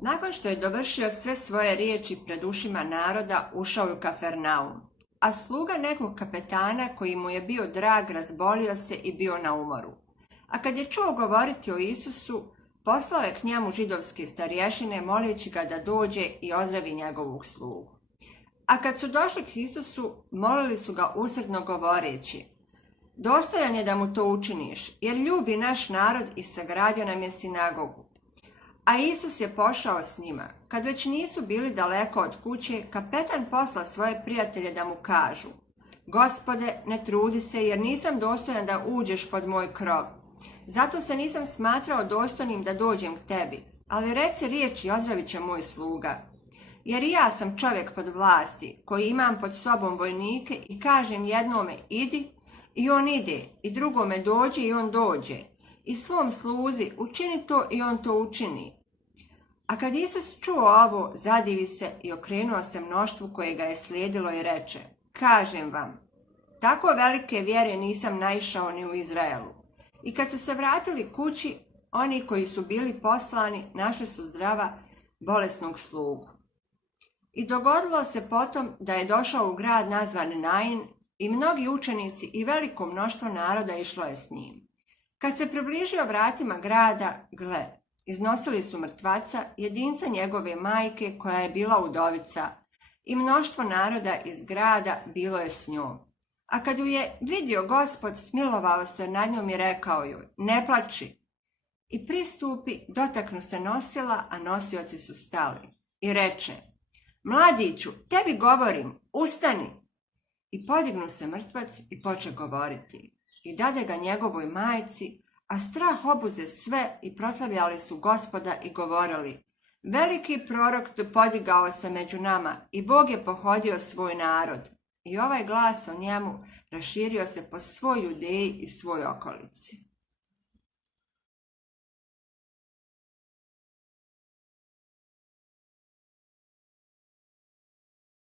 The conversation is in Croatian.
Nakon što je dovršio sve svoje riječi pred ušima naroda, ušao je u Kafarnaum. A sluga nekog kapetana koji mu je bio drag razbolio se i bio na umoru. A kad je čuo govoriti o Isusu, poslao je k njemu židovske starješine moleći ga da dođe i ozdravi njegovog slugu. A kad su došli k Isusu, molili su ga usrdno govoreći: dostojan je da mu to učiniš, jer ljubi naš narod i sagradio nam je sinagogu. A Isus je pošao s njima. Kad već nisu bili daleko od kuće, kapetan posla svoje prijatelje da mu kažu: Gospode, ne trudi se, jer nisam dostojan da uđeš pod moj krov. Zato se nisam smatrao dostojnim da dođem k tebi, ali reci riječ i ozdravit će moj sluga. Jer i ja sam čovjek pod vlasti, koji imam pod sobom vojnike i kažem jednome idi, i on ide, i drugome dođe i on dođe, i svom sluzi učini to i on to učini. A kad Isus čuo ovo, zadivi se i okrenuo se mnoštvu koje ga je slijedilo i reče: kažem vam, tako velike vjere nisam naišao ni u Izraelu. I kad su se vratili kući, oni koji su bili poslani našli su zdrava bolesnog slugu. I dogodilo se potom da je došao u grad nazvan Nain, i mnogi učenici i veliko mnoštvo naroda išlo je s njim. Kad se približio vratima grada, gle, iznosili su mrtvaca, jedinca njegove majke koja je bila udovica, i mnoštvo naroda iz grada bilo je s njom. A kad ju je vidio Gospod, smilovao se nad njom i rekao joj: ne plači. I pristupi, dotaknu se nosila, a nosioci su stali. I reče: mladiću, tebi govorim, ustani. I podignu se mrtvac i poče govoriti. I dade ga njegovoj majci, a strah obuze sve i proslavljali su Gospoda i govorili: veliki prorok podigao se među nama i Bog je pohodio svoj narod. I ovaj glas o njemu raširio se po svoj Judeji i svoj okolici.